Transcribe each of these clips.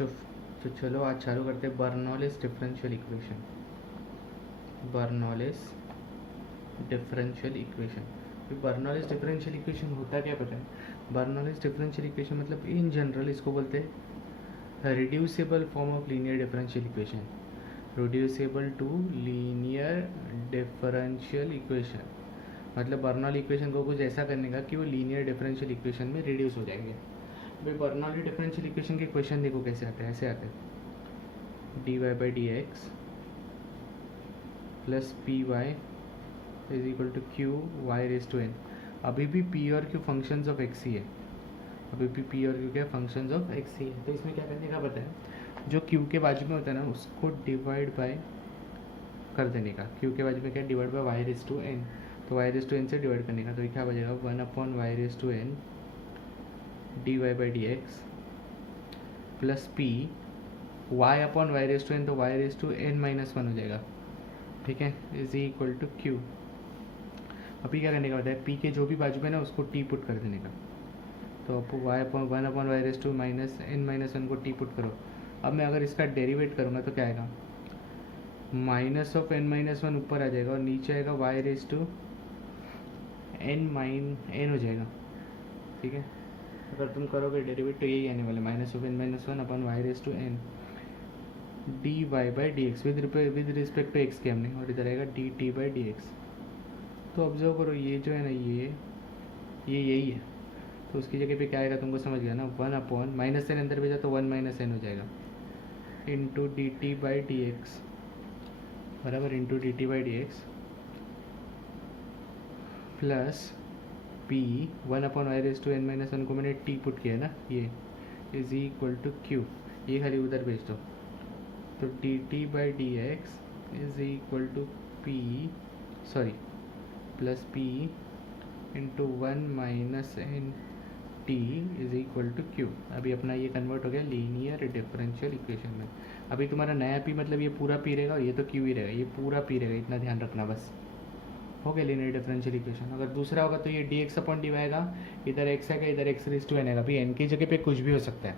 तो तो चलो आज चालू करते हैं Bernoulli's differential equation. Bernoulli's differential equation. Bernoulli's differential equation होता क्या पता है? बर्नौलीज डिफरेंशियल इक्वेशन मतलब इन जनरल इसको बोलते हैं reducible form of linear differential equation. Reducible to linear differential equation मतलब बर्नौली इक्वेशन को कुछ ऐसा करने का कि वो लीनियर डिफरेंशियल इक्वेशन में रिड्यूस हो जाएंगे। भाई बर्नौली डिफरेंशियल इक्वेशन के क्वेश्चन देखो कैसे आते हैं, ऐसे आते हैं D Y by D x plus P Y is equal to Q Y raise to N. अभी भी पी और क्यू फंक्शंस ऑफ एक्स ही है, अभी भी पी और क्यू क्या फंक्शंस ऑफ एक्स ही है। तो इसमें क्या करने का पता है, जो क्यू के बाजू में होता है ना उसको डिवाइड बाय कर देने का। क्यू के बाजू में क्या divide by y raise to n, तो वाई रेज टू एन से डिवाइड करने का। तो ये क्या बचेगा 1 Y raise to N D Y by D x plus P y upon y raise to n, तो y raise to n minus one हो जाएगा, ठीक है, इज इक्वल टू क्यू। अभी क्या करने का होता है, पी के जो भी बाजू में ना उसको टी पुट कर देने का। तो अब Y upon 1 Y raise to minus N minus one को टी पुट करो। अब मैं अगर इसका डेरिवेट करूँगा तो क्या आएगा, minus of N minus one ऊपर आ जाएगा और नीचे आएगा वाई रेज टू एन हो जाएगा, ठीक है। अगर तुम करोगे डेरिवेट तो यही आने वाला, minus of N minus one upon Y raise to N D Y by D X with respect to X के हमने, और इधर आएगा D T by D x. तो ऑब्जर्व करो ये जो है ना ये यही है, तो उसकी जगह पे क्या आएगा तुमको समझ गया ना, 1 अपॉन माइनस एन अंदर भेजा तो 1 माइनस एन हो जाएगा into d T by D x बराबर into d T by D x plus p 1 upon y raise to n minus one को मैंने टी पुट किया है ना, ये इज इक्वल टू क्यू, ये खाली उधर भेज दो। तो D T by D x is equal to P sorry plus P into 1 minus N T is equal to Q. अभी अपना ये कन्वर्ट हो गया लीनियर डिफरेंशियल इक्वेशन में। अभी तुम्हारा नया पी मतलब ये पूरा पी रहेगा और ये तो क्यू ही रहेगा, ये पूरा पी रहेगा, इतना ध्यान रखना बस। हो गया लीनियर डिफरेंशियल इक्वेशन। अगर दूसरा होगा तो ये डी एक्स अपॉन डी आएगा, इधर एक्स आएगा, इधर एक्स रेज टू एन आएगा। भाई एन की जगह पे कुछ भी हो सकता है,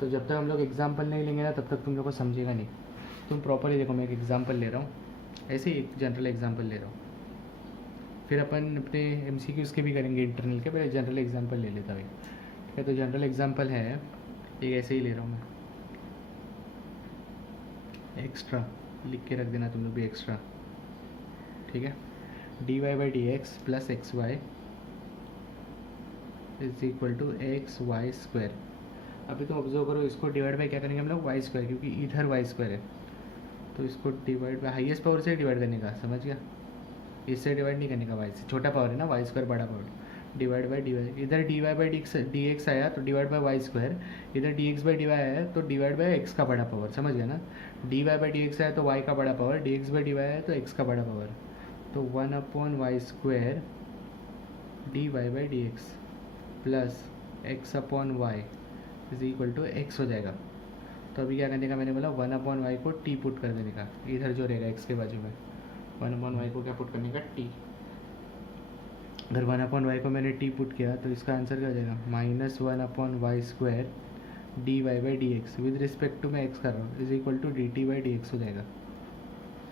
तो जब तक हम लोग एग्जाम्पल नहीं लेंगे ना तब तक तुम लोग को समझेगा नहीं। तुम प्रॉपरली देखो, मैं एक एग्जाम्पल ले रहा हूँ, ऐसे ही एक जनरल एग्जाम्पल ले रहा हूँ, फिर अपन अपने MCQs के भी करेंगे इंटरनल के, पहले जनरल एग्जाम्पल ले लेता भाई, ठीक है। तो जनरल एग्जाम्पल है एक, ऐसे ही ले रहा हूँ मैं, एक्स्ट्रा लिख के रख देना तुम लोग भी एक्स्ट्रा, ठीक है। D Y by D x plus x Y is equal to X Y square. अभी तो ऑब्जर्व करो, इसको डिवाइड बाई क्या करेंगे हम लोग, वाई स्क्वायर, क्योंकि इधर वाई स्क्वायर है, तो इसको डिवाइड बाई हाईएस्ट पावर से डिवाइड करने का, समझ गया, इससे डिवाइड नहीं करने का, वाई से छोटा पावर है ना, वाई स्क्वायर बड़ा power, divide by D y. इधर d Y by D x आया तो डिवाइड बाई वाई स्क्वायर, इधर d x by D Y आया तो डिवाइड बाई एक्स का बड़ा पावर, समझ गया ना। D Y by D x आया तो वाई का बड़ा power, D x by D Y आया तो एक्स का बड़ा पावर, तो 1 upon Y square D Y by D x plus X upon Y is equal to X हो जाएगा। तो अभी क्या करने का, मैंने बोला 1 अपॉन वाई को टी पुट कर देने का, इधर जो रहेगा एक्स के बाजू में 1 अपॉन वाई को क्या पुट करने का, टी। अगर 1 अपॉन वाई को मैंने टी पुट किया तो इसका आंसर क्या हो जाएगा, minus 1 upon Y square D Y by D X with respect to मैं एक्स कर रहा हूँ is equal to D T by D x हो जाएगा,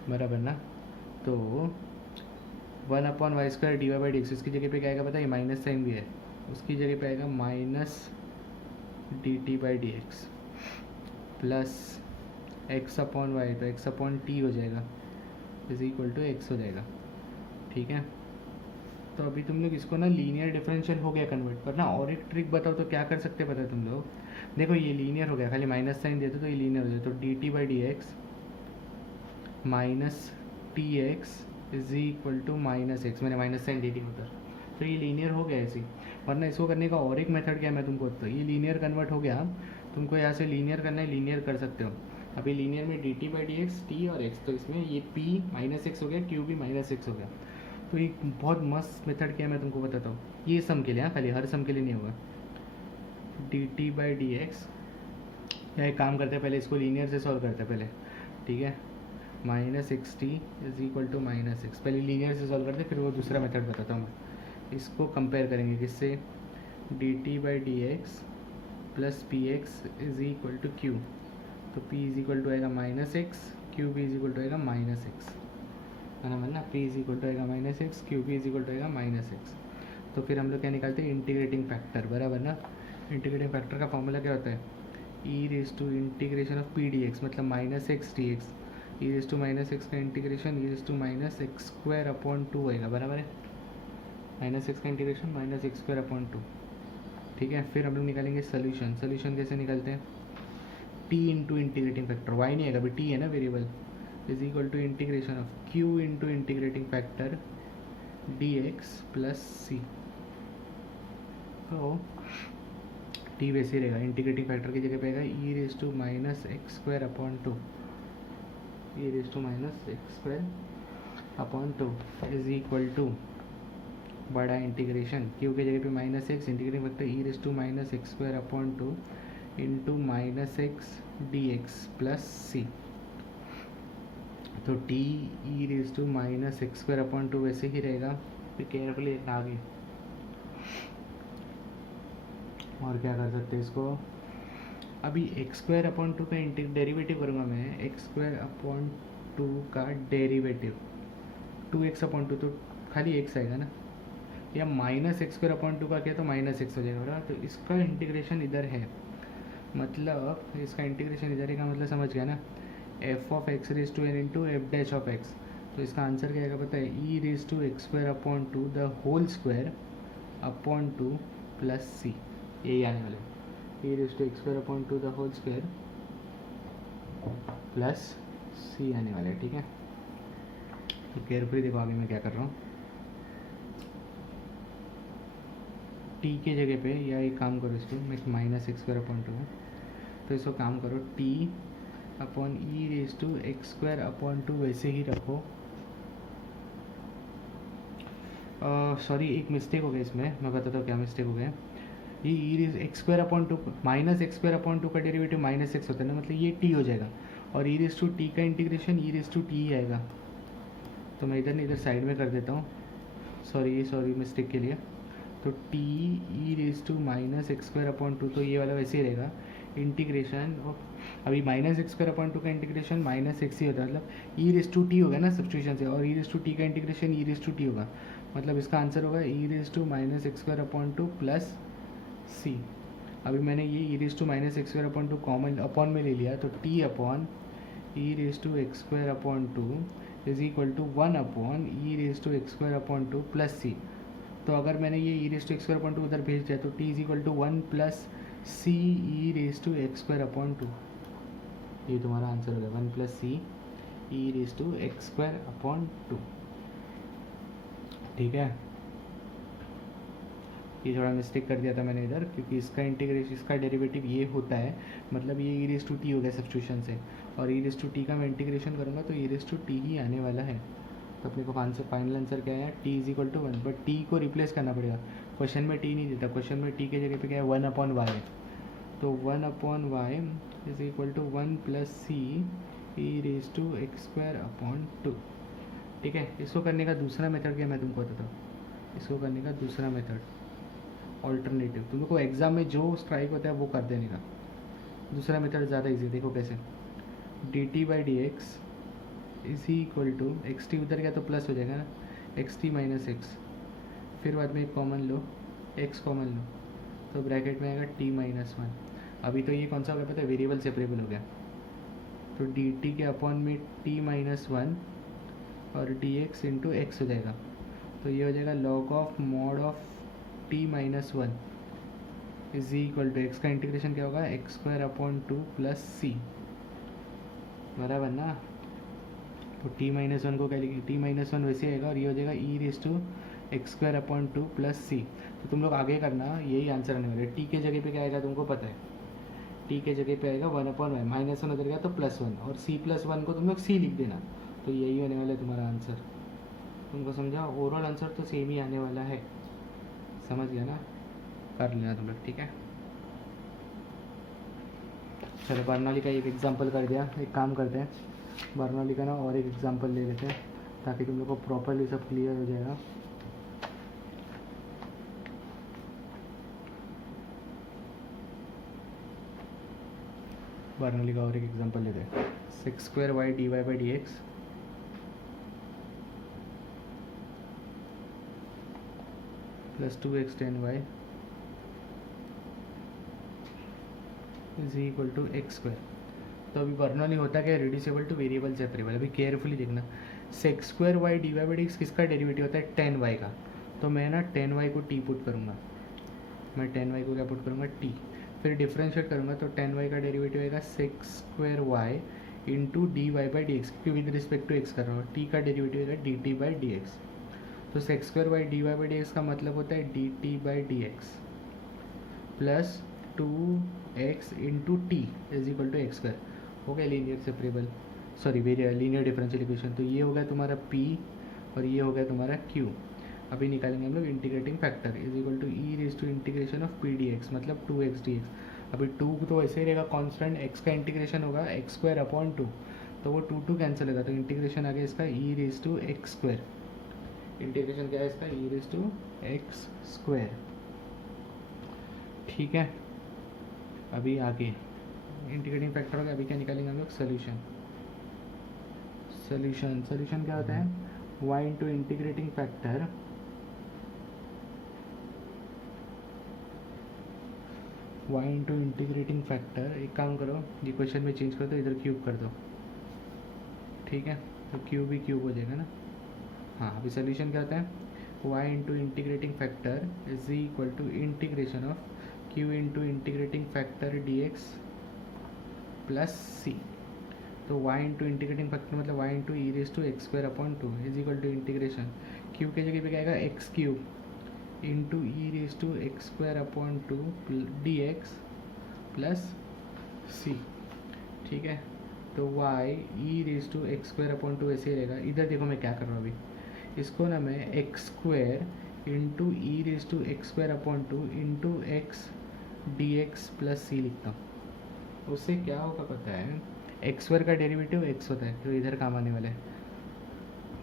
बराबर ना। तो 1 upon Y square D Y by D X, इसकी जगह पे क्या आएगा पता है, माइनस साइन भी है, उसकी जगह पे आएगा minus D T by D x plus X upon Y, तो एक्स अपॉन टी हो जाएगा इज इक्वल टू एक्स हो जाएगा, ठीक है। तो अभी तुम लोग इसको ना लीनियर डिफरेंशियल हो गया कन्वर्ट करना। और एक ट्रिक बताओ तो क्या कर सकते पता है तुम लोग, देखो ये लीनियर हो गया, खाली माइनस साइन देते तो ये लीनियर हो जाए, तो D T by D x minus T X is equal to minus X, मैंने माइनस साइन दे दी उधर, तो ये लीनियर हो गया ऐसे। वरना इसको करने का और एक मेथड क्या है मैं तुमको, तो ये लीनियर कन्वर्ट हो गया, तुमको यहाँ से लीनियर करना है, लीनियर कर सकते हो। अभी लीनियर में D T by D x T और एक्स, तो इसमें ये पी माइनस एक्स हो गया, क्यू भी माइनस एक्स हो गया। तो एक बहुत मस्त मेथड क्या है मैं तुमको बताता हूँ, ये सम के लिए, हाँ खाली हर सम के लिए नहीं होगा। D T by D x, या एक काम करते हैं पहले इसको लीनियर से सॉल्व करते हैं पहले, ठीक है। Minus X T is equal to minus X, पहले लीनियर से सॉल्व करते फिर वो दूसरा मेथड बताता हूँ मैं। इसको कंपेयर करेंगे किससे, D T by D x plus P X is equal to Q. तो p इज इक्वल टू आएगा minus X, Q P is equal to आएगा माइनस एक्स, है ना मतलब p इज इक्वल टू आएगा minus X, Q P is equal to आएगा minus X. तो फिर हम लोग क्या निकालते हैं, इंटीग्रेटिंग फैक्टर, बराबर ना। इंटीग्रेटिंग फैक्टर का फॉर्मूला क्या होता है, ई raise to integration of P D x, मतलब minus x D x. E raise to minus x का integration e raise to minus x square upon two आएगा, बराबर है। माइनस एक्स का integration minus x square upon two, ठीक है। फिर हम लोग निकालेंगे सोल्यूशन। सोल्यूशन कैसे निकालते हैं, t into integrating factor, y नहीं आएगा अभी, टी है ना variable, is equal to integration of q into integrating factor D x plus सी। तो टी वैसे ही रहेगा, इंटीग्रेटिंग फैक्टर की जगह पे आएगा e raise to minus x square upon two, E raise to minus x square upon two is equal to बड़ा integration Q की जगह पे minus x, integrating factor e raise to minus x square upon two into minus x D x plus सी। तो T E raise to minus x square upon two वैसे ही रहेगा, फिर carefully आगे और क्या कर सकते हैं इसको। अभी एक्स स्क्वायर अपॉन टू का डेरिवेटिव करूँगा मैं, एक्स स्क्वायर अपॉन टू का derivative, two X upon two तो खाली एक्स आएगा ना, या minus x square upon two का क्या तो माइनस एक्स हो जाएगा, बराबर। तो इसका इंटीग्रेशन इधर है, मतलब इसका इंटीग्रेशन इधर है का मतलब समझ गया ना, f of x raise to n into f dash of x. तो इसका आंसर क्या आएगा पता है, ई raise to x square upon two the whole square upon two plus c, यही आने वाला है, ई raise to x square upon two the whole square plus c आने वाला है, ठीक है। तो केयरफुली देखो आगे मैं क्या कर रहा हूँ, टी के जगह पे या एक काम करो इसको, मैं minus x square upon two है, तो इसको काम करो T upon E raise to x square upon two वैसे ही रखो। सॉरी एक मिस्टेक हो गया इसमें, मैं बताता हूँ क्या मिस्टेक हो गया। ये e raise x square upon two minus x square upon two का डेरिवेटिव माइनस एक्स होता है ना, मतलब ये टी हो जाएगा, और ई रेज टू टी का integration e raise to t ही आएगा। तो मैं इधर नहीं इधर साइड में कर देता हूँ, सॉरी मिस्टेक के लिए। तो T E raise to minus x square upon two, तो ये वाला वैसे ही रहेगा, इंटीग्रेशन अभी minus x square upon two का इंटीग्रेशन माइनस एक्स ही होता है, मतलब ई रेज टू टी होगा ना सब्स्टिट्यूशन से, और ई रेज टू टी का integration e raise to t होगा, मतलब इसका आंसर होगा e raise to minus x square upon two plus c. अभी मैंने ये e raise to minus x square upon two common upon में ले लिया, तो T upon E raise to x square upon two is equal to one upon E raise to x square upon two plus सी। तो अगर मैंने ये e raise to x square upon two उधर भेज दिया, तो t is equal to one plus C E raise to x square upon two, ये तुम्हारा आंसर हो गया, one plus C E raise to x square upon two, ठीक है। ये थोड़ा मिस्टेक कर दिया था मैंने इधर, क्योंकि इसका इंटीग्रेशन इसका डेरिवेटिव ये होता है, मतलब ये ई रेज टू टी हो गया सब्स्टिट्यूशन से, और ई रेज टू टी का मैं इंटीग्रेशन करूँगा तो ई रेज टू टी ही आने वाला है। तो अपने को आंसर फाइनल आंसर क्या है, T is equal to one, but T को रिप्लेस करना पड़ेगा, क्वेश्चन में टी नहीं देता, क्वेश्चन में टी के जगह पे क्या है वन अपॉन वाई है, तो one upon Y is equal to one plus C E raise to x square upon two, ठीक है। इसको करने का दूसरा मेथड क्या मैं तुमको बताता हूँ, इसको करने का दूसरा मेथड ऑल्टरनेटिव, तुम लोग को एग्जाम में जो स्ट्राइक होता है वो कर देने का, दूसरा मेथड ज़्यादा इजी, देखो कैसे, D T by D x is equal to X T उधर गया तो प्लस हो जाएगा ना, एक्स टी माइनस एक्स, फिर बाद में एक कॉमन लो, एक्स कॉमन लो, तो ब्रैकेट में आएगा टी माइनस वन। अभी तो ये कौन सा हो गया पता है, वेरिएबल सेपरेबल हो गया, तो डी टी के अपॉन में टी माइनस वन और डी एक्स इंटू एक्स हो जाएगा, तो ये हो जाएगा log of mod of t minus one is equal to x का इंटीग्रेशन क्या होगा, x square upon two plus सी, बराबर ना। तो टी माइनस वन को क्या लिखेंगे, टी माइनस वन वैसे आएगा, और ये हो जाएगा ई raise to x square upon two plus सी। तो तुम लोग आगे करना, यही आंसर आने वाला है। टी के जगह पे क्या आएगा तुमको पता है, टी के जगह पे आएगा one upon Y, minus one उधर गया तो प्लस वन, और सी प्लस वन को तुम लोग सी लिख देना, तो यही होने वाला है तुम्हारा आंसर। तुमको समझा, ओवरऑल आंसर तो सेम ही आने वाला है, समझ गया ना, कर लेना तुम लोग, ठीक है। चलो बर्नौली का एक एग्जांपल कर दिया, एक काम करते हैं बर्नौली का ना और एक एग्जांपल ले लेते हैं, ताकि तुम लोग को प्रॉपरली सब क्लियर हो जाएगा। बर्नौली का और एक एग्जांपल लेते हैं। Sec square Y D Y by D x plus 2x tan y is equal to x square. तो अभी बर्नौली होता क्या है, रिड्यूसिबल टू वेरिएबल सेपरेबल। अभी केयरफुली देखना, sec square Y D Y by D X किसका derivative होता है, tan y का। तो मैं ना tan y को t पुट करूँगा, मैं tan y को क्या पुट करूँगा, t। फिर डिफ्रेंशिएट करूँगा तो tan y का डेरिवेटिव आएगा sec square y into D Y by D x, क्योंकि विद रिस्पेक्ट टू एक्स कर रहा हूँ। t का डेरिवेटिव आएगा D T by D x. तो sec square by D Y by D x का मतलब होता है d T by D x plus 2x into t is equal to x square. हो गया linear separable, sorry linear differential equation. तो ये हो गया तुम्हारा p और ये हो गया तुम्हारा q। अभी निकालेंगे हम लोग integrating factor is equal to E raise to integration of P D x, मतलब 2x डी एक्स। अभी 2 तो ऐसे ही रहेगा कांस्टेंट, x का इंटीग्रेशन होगा एक्स स्क्वायर अपॉन 2, तो वो 2 कैंसिल होगा, तो इंटीग्रेशन आ गया इसका e raise to x square. Integration क्या है इसका, e raise to x square. ठीक है, अभी आगे इंटीग्रेटिंग फैक्टर होगा। अभी क्या निकालेंगे हम लोग, सोल्यूशन। सोल्यूशन क्या होता है, y into integrating factor y into integrating factor. एक काम करो, ये क्वेश्चन में चेंज कर दो, इधर क्यूब कर दो। ठीक है, तो क्यूब भी क्यूब हो जाएगा ना। हाँ, अभी सोल्यूशन क्या होता है, y into integrating factor is equal to integration of q into integrating factor dx plus c। तो y इंटू इंटीग्रेटिंग फैक्टर मतलब y into e raise to x square upon 2 is equal to integration q के जगह पे क्या आएगा, x cube into e raise to x square upon 2 d x plus c. ठीक है, तो y e raise to x square upon 2 ऐसे ही रहेगा। इधर देखो मैं क्या कर रहा हूँ अभी, इसको ना मैं x square into e raise to x square upon 2 into x D x plus c लिखता हूँ। उससे क्या होगा पता है, एक्स स्क्वायर का डेरिवेटिव एक्स होता है, तो इधर काम आने वाला है।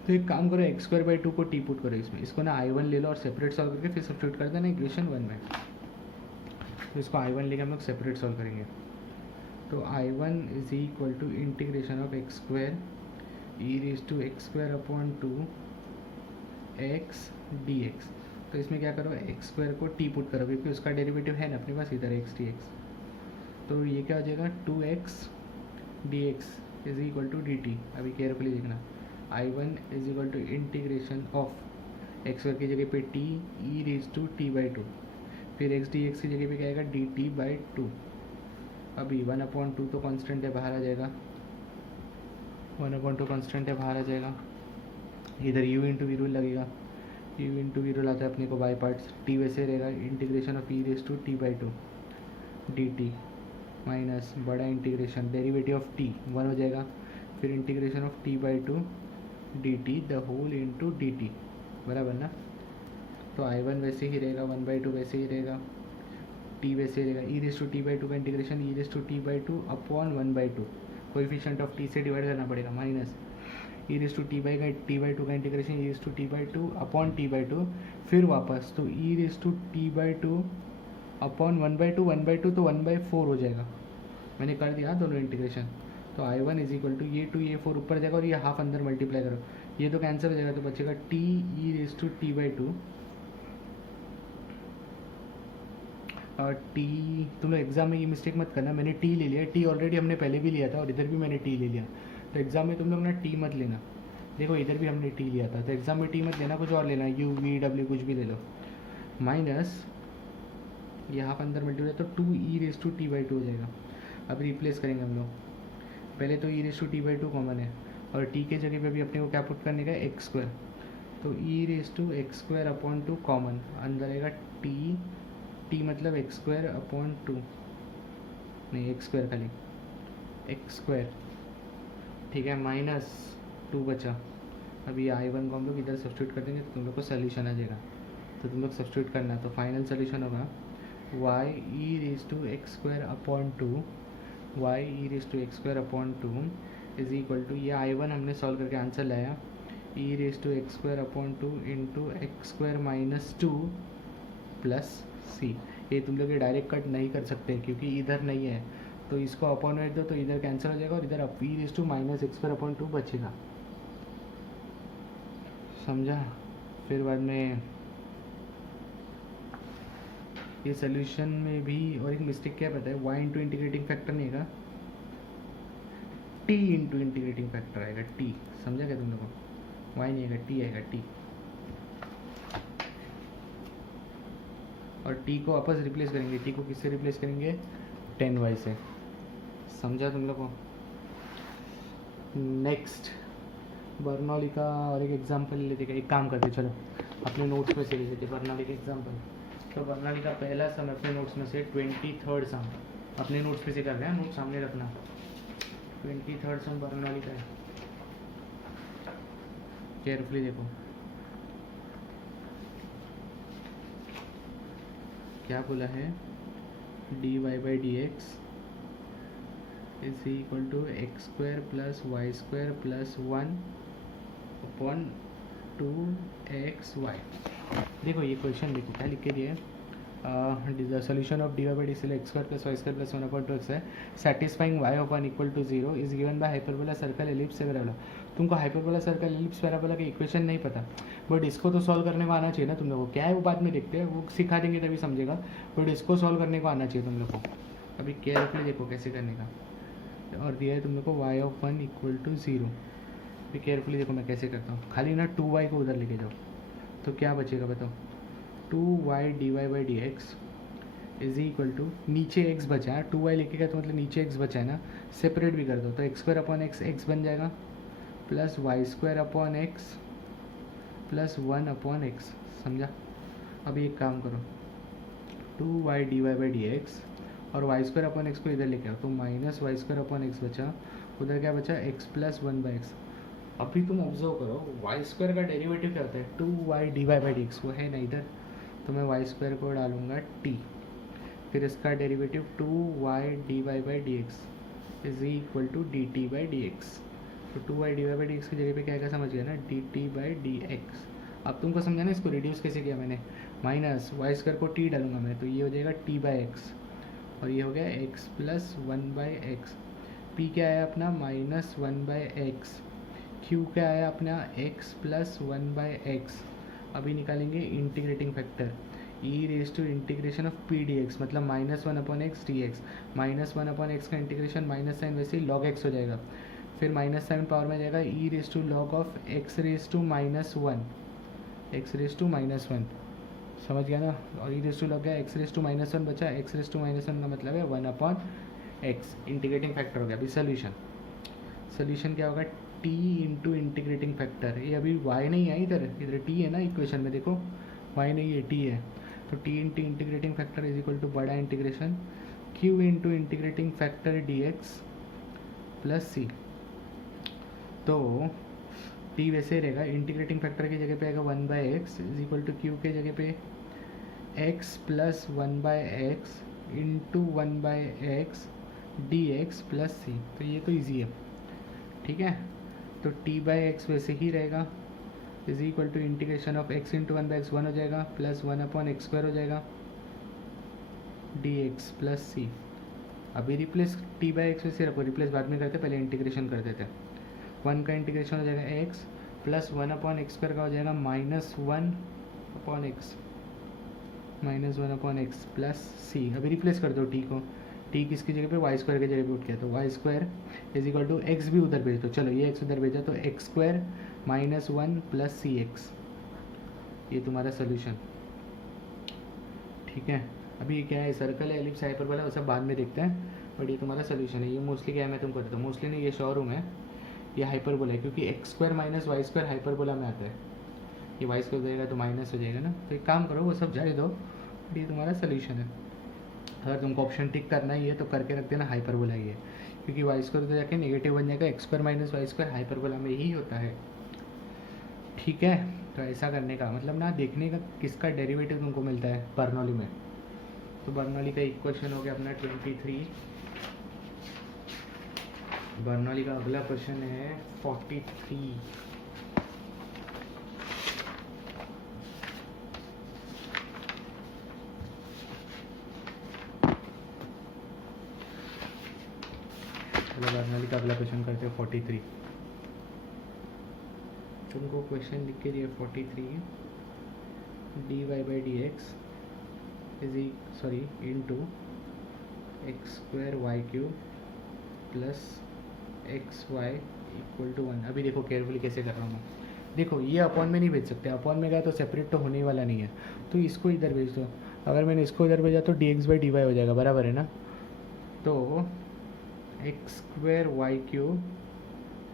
तो एक काम करो, एक्स स्क्वायर बाई 2 को टी पुट करो इसमें, इसको ना आई वन ले लो और सेपरेट सॉल्व करके फिर सब्स्टिट्यूट कर देना इक्वेशन 1 में। तो इसको आई वन लेके हम लोग सेपरेट सॉल्व करेंगे। तो I one is equal to integration of X square E raise to x square upon 2 X D x. तो इसमें क्या करो, एक्स स्क्वायर को टी पुट करो, क्योंकि उसका डेरिवेटिव है ना अपने पास इधर एक्स डी एक्स। तो ये क्या हो जाएगा, 2x D x is equal to D T. अभी केयरफुली देखना, I one is equal to integration of X square की जगह पे T E raise to T by 2, फिर एक्स डी एक्स की जगह पे क्या आएगा, डी टी बाई 2। अभी 1/2 तो कांस्टेंट है, बाहर आ जाएगा, 1/2 कांस्टेंट है, बाहर आ जाएगा। इधर u इंटू वी रूल लगेगा, u इंटू वी रूल आता है अपने को बाई पार्ट्स। टी वैसे रहेगा, integration of e raise to T by 2 d t minus बड़ा इंटीग्रेशन डेरिवेटिव ऑफ टी 1 हो जाएगा, फिर integration of t by 2 d t the whole into d t, बराबर ना। तो आई वन वैसे ही रहेगा, 1/2 वैसे ही रहेगा, टी वैसे ही रहेगा। E raise to T by 2 का integration e raise to T by 2 upon 1/2, coefficient of t से डिवाइड करना पड़ेगा, minus e raise to T by 2 का integration e raise to T by 2 upon t by 2, फिर वापस तो ई raise to T by 2 upon 1/2 तो 1/4 हो जाएगा। मैंने कर दिया दोनों इंटीग्रेशन। तो I one is equal to ये 2 ये 4 ऊपर जाएगा और ये हाफ अंदर मल्टीप्लाई करो, ये तो कैंसिल हो जाएगा, तो बचेगा t E raise to T by 2 और टी। तुम लोग एग्जाम में ये मिस्टेक मत करना, मैंने टी ले लिया, टी ऑलरेडी हमने पहले भी लिया था और इधर भी मैंने टी ले लिया। तो एग्जाम में तुम लोग ना टी मत लेना, देखो इधर भी हमने टी लिया था, तो एग्जाम में टी मत लेना, कुछ और लेना, यू वी डब्ल्यू कुछ भी ले लो। माइनस ये हाफ अंदर मल्टीप्लाई, तो 2 ई रेज टू टी बाई 2 हो जाएगा। अब रिप्लेस करेंगे हम लोग, पहले तो ई raise to T by 2 common है और टी के जगह पे भी अपने को क्या पुट करने का, एक्स स्क्वायर। तो ई raise to x square upon 2 common, अंदर आएगा टी, टी मतलब एक्स स्क्वायर अपॉन 2, नहीं एक्स स्क्वायर खाली, एक्स स्क्वायर। ठीक है, माइनस 2 बचा। अब ये आई वन को हम लोग इधर सब्स्टिट्यूट कर देंगे तो तुम लोग को सोल्यूशन आ जाएगा। तो तुम लोग सब्स्टिट्यूट करना, तो फाइनल सोल्यूशन होगा y e raise to x square upon 2 y e raise to x square upon 2 is equal to, ये आई वन हमने सॉल्व करके आंसर लाया, e raise to x square upon 2 into x square minus 2 plus c. ये तुम लोग ये direct cut नहीं कर सकते क्योंकि इधर नहीं है, तो इसको अपॉन में दो तो इधर कैंसिल हो जाएगा और इधर e raise to minus x square upon 2 बचेगा, समझा। फिर बाद में ये सोल्यूशन में भी और एक मिस्टेक क्या पता है, y इंटू इंटीग्रेटिंग फैक्टर नहीं आएगा, t इंटू इंटीग्रेटिंग फैक्टर आएगा, t, समझा क्या तुम लोगों को, y नहीं आएगा, t आएगा, t। और t को वापस रिप्लेस करेंगे, t को किससे रिप्लेस करेंगे, 10y से, समझा तुम लोग को। नेक्स्ट बर्नौली का और एक एग्जांपल ले लेते हैं, एक काम करते चलो अपने नोट्स में से ले लेते बर्नौली का एग्जांपल। तो बर्नौली का पहला सम अपने नोट्स में से 23rd सम अपने नोट्स पे से कर रहे हैं, नोट सामने रखना। 23rd सम बर्नौली का है, केयरफुली देखो क्या बोला है, dy by D x is equal to x square plus y square plus 1 upon 2xy। देखो ये क्वेश्चन देखो क्या लिख के दिया है, the solution of dy by D x square plus y square plus 1 upon 2x है, satisfying y upon equal to 0 is given by hyperbola circle ellipse parabola. तुमको हाइपरबोला सर्कल एलिप्स पैराबोला का equation नहीं पता, but इसको तो solve करने को आना चाहिए ना तुम लोग को, क्या है वो बाद में देखते हैं, वो सिखा देंगे तभी समझेगा, बट इसको सॉल्व करने को आना चाहिए तुम लोग को। अभी केयरफुली देखो कैसे करने का, और दिया है तुम लोग को y ऑफ 1 इक्वल टू 0। फिर केयरफुली देखो मैं कैसे करता हूँ, खाली ना 2y को उधर लेके जाओ तो क्या बचेगा बताओ, 2y dy by D x is equal to, नीचे x बचा है, 2y लेके गया तो मतलब नीचे x बचा है ना, सेपरेट भी कर दो तो x square upon x x बन जाएगा, plus y square upon x plus 1 upon x, समझा। अभी एक काम करो, 2y dy by D x और वाई स्क्वायर अपॉन एक्स को इधर लेके आओ तो minus y square upon x बचा, उधर क्या बचा एक्स प्लस 1 बाई एक्स। अभी तुम ऑब्जर्व करो वाई स्क्वायर का डेरिवेटिव क्या होता है, 2y dy by D x, वो है ना इधर, तो मैं वाई स्क्वायर को डालूंगा t, फिर इसका derivative 2y dy by D x is equal to D T by D x. तो 2y dy by D x की जगह पे क्या आएगा समझ गया ना, D T by D x. अब तुमको समझा ना इसको रिड्यूस कैसे किया मैंने, माइनस वाई स्क्वायर को t डालूंगा मैं तो ये हो जाएगा t बाई एक्स, और ये हो गया x plus 1 by x. P क्या आया अपना माइनस 1 बाई एक्स, क्यू क्या आया अपना x प्लस 1 बाई एक्स। अभी निकालेंगे integrating factor, e raise to integration of P D x मतलब minus 1 upon x D x, minus 1 upon x का इंटीग्रेशन माइनस साइन वैसे ही लॉग एक्स हो जाएगा, फिर माइनस साइन पावर में जाएगा ई raise to log of x raise to minus 1, x raise to minus 1, समझ गया ना। और ई रेज टू लग गया एक्स रेज टू माइनस 1 बचा, एक्स रेज टू माइनस 1 का मतलब है 1 अपॉन एक्स, इंटीग्रेटिंग फैक्टर हो गया। अभी सोल्यूशन, सोल्यूशन क्या होगा, t इंटू इंटीग्रेटिंग फैक्टर, ये अभी y नहीं है इधर, इधर t है ना इक्वेशन में, देखो y नहीं है t है, तो t into integrating factor is equal to बड़ा integration q into integrating factor dx plus c। तो t वैसे ही रहेगा, इंटीग्रेटिंग फैक्टर की जगह पे आएगा 1 by x is equal to q के जगह पे x plus 1 by x into 1 by x D x plus सी। तो ये तो ईजी है, ठीक है। तो t बाई एक्स वैसे ही रहेगा is equal to integration of x into 1 by x 1 हो जाएगा प्लस 1 अपॉन एक्स स्क्वायर हो जाएगा डी एक्स प्लस सी। अभी रिप्लेस t बाई एक्स वैसे रखो, रिप्लेस बाद में करते, पहले इंटीग्रेशन कर देते। 1 का इंटीग्रेशन हो जाएगा x plus 1 upon x square का हो जाएगा minus 1 upon x, minus 1 upon x plus c. अभी रिप्लेस कर दो t को, t किसकी जगह पे वाई स्क्वायर की जगह पे उठ गया, तो y square is equal to x भी उधर भेज दो, चलो ये एक्स उधर भेजा तो एक्स स्क्वायर माइनस 1 प्लस सी एक्स, ये तुम्हारा सोल्यूशन, ठीक है। अभी क्या है, सर्कल है, एलिप्स, हाइपरबोला, वो सब बाद में देखते हैं, बट ये तुम्हारा सोल्यूशन है। ये मोस्टली क्या है मैं तुमको देता हूँ, मोस्टली नहीं, ये शोरूम है, ये हाइपरबोला है क्योंकि x square minus y square hyperbola में आता है, ये वाई स्क्वायर हो जाएगा तो माइनस हो जाएगा ना, तो एक काम करो वो सब जाए दो, ये तुम्हारा सोल्यूशन है। अगर तुमको ऑप्शन टिक करना ही है तो करके रख देना हाइपरबोला ही है, क्योंकि वाई स्क्वायर तो जाके नेगेटिव बन जाएगा, x square minus y square hyperbola में ही होता है, ठीक है। तो ऐसा करने का मतलब ना, देखने का किसका डेरिवेटिव तुमको मिलता है बर्नौली में। तो बर्नौली का एक क्वेश्चन हो गया अपना 23, बर्नौली का अगला क्वेश्चन है 43। चलो बर्नौली का अगला क्वेश्चन करते हैं 43। तुमको क्वेश्चन लिख के दिए 43 dy by D x into x square y cube plus x y equal to 1। अभी देखो केयरफुली कैसे कर रहा हूँ मैं। देखो ये अपॉन में नहीं भेज सकते, अपॉन में गया तो सेपरेट तो होने वाला नहीं है, तो इसको इधर भेज दो। अगर मैंने इसको इधर भेजा तो d x by D y हो जाएगा, बराबर है ना। तो x square y cube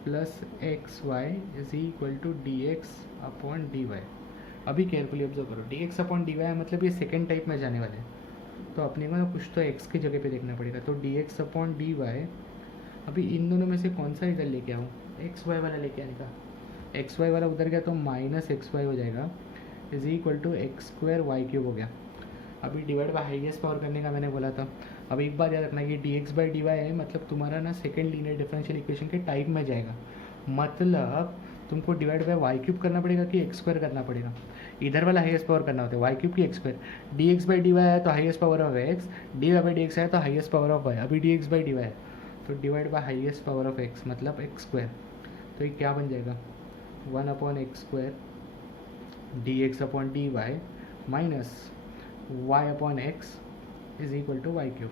plus x Y is equal to d x upon d y. अभी केयरफुली ऑब्जर्व करो, d x upon d y मतलब ये सेकेंड टाइप में जाने वाले हैं, तो अपने को ना कुछ तो एक्स की जगह पे देखना पड़ेगा। तो d x upon d y, अभी इन दोनों में से कौन सा इधर लेके आऊँ, एक्स वाई वाला लेके आने का। एक्स वाई वाला उधर गया तो माइनस एक्स वाई हो जाएगा is equal to x square y cube हो गया। अभी डिवाइड बाई हाईएस्ट पावर करने का मैंने बोला था। अब एक बात याद रखना, ये d x by D y है मतलब तुम्हारा ना सेकेंड लीनियर डिफरेंशियल इक्वेशन के टाइप में जाएगा। मतलब तुमको डिवाइड बाई वाई क्यूब करना पड़ेगा कि एक्स स्क्वायर करना पड़ेगा। इधर वाला हाईएस्ट पावर करना होता है वाई क्यूब की x square. D x by D y है तो highest power of x, d Y by D x है तो हाईएस्ट पावर ऑफ वाई। अभी d x by D y है तो divide by highest power of x मतलब x square. तो ये क्या बन जाएगा, 1 upon x square d x upon d y minus y upon x is equal to y cube.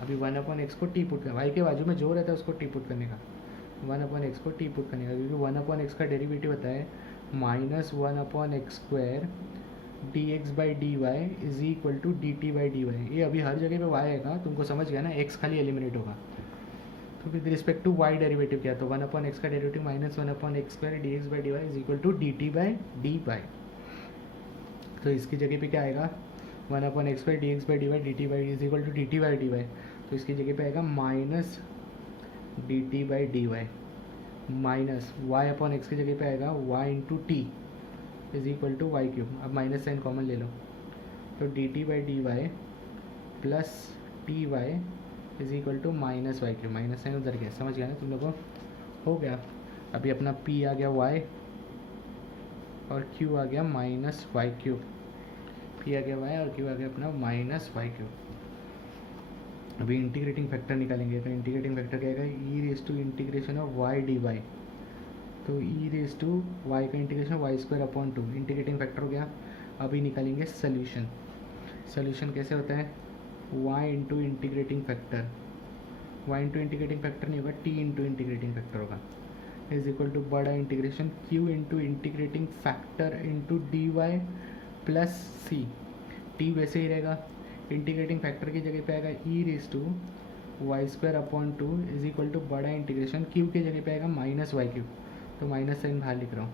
अभी 1 अपॉन एक्स को टी पुट करना, वाई के बाजू में जो रहता है उसको टी पुट करने का, 1 अपॉन एक्स को टी पुट करने का, क्योंकि 1 अपॉन एक्स का डेरिवेटिव होता है minus 1 upon x square d x by D y is equal to D T by D y. ये अभी हर जगह पे वाई आएगा, तुमको समझ गया ना, एक्स खाली एलिमिनेट होगा। तो with respect to y derivative क्या, तो 1 अपॉन एक्स का derivative minus 1 upon x square d x by D y is equal to D T by D y. तो इसकी जगह पे क्या आएगा, 1 upon x square d x by D y d T by is equal to D T by D y. तो इसकी जगह पे आएगा minus D T by D y minus y upon x की जगह पे आएगा y into t is equal to y cube. अब माइनस साइन कॉमन ले लो तो D T by D Y plus t y is equal to minus Y cube. Minus sign उधर गया, समझ गया ना तुम लोगों को, हो गया। अभी अपना पी आ गया वाई और क्यू आ गया माइनस वाई क्यूब। पी आ गया वाई और क्यू आ गया अपना माइनस वाई क्यूब। अभी इंटीग्रेटिंग फैक्टर निकालेंगे तो इंटीग्रेटिंग फैक्टर क्या आएगा, ई raise to integration of y D y. तो ई रेस टू वाई का integration y square upon 2 integrating factor हो गया। अभी निकालेंगे सोल्यूशन। सोल्यूशन कैसे होता है, y into integrating factor, Y into integrating factor नहीं होगा, टी इंटू इंटीग्रेटिंग फैक्टर होगा इज इक्वल टू बड़ा integration Q into integrating factor into D Y plus C. T वैसे ही रहेगा, इंटीग्रेटिंग फैक्टर की जगह पे आएगा ई raise to Y square upon 2 is equal to बड़ा इंटीग्रेशन क्यू की जगह पे आएगा माइनस वाई क्यूब, तो माइनस साइन बाहर लिख रहा हूँ,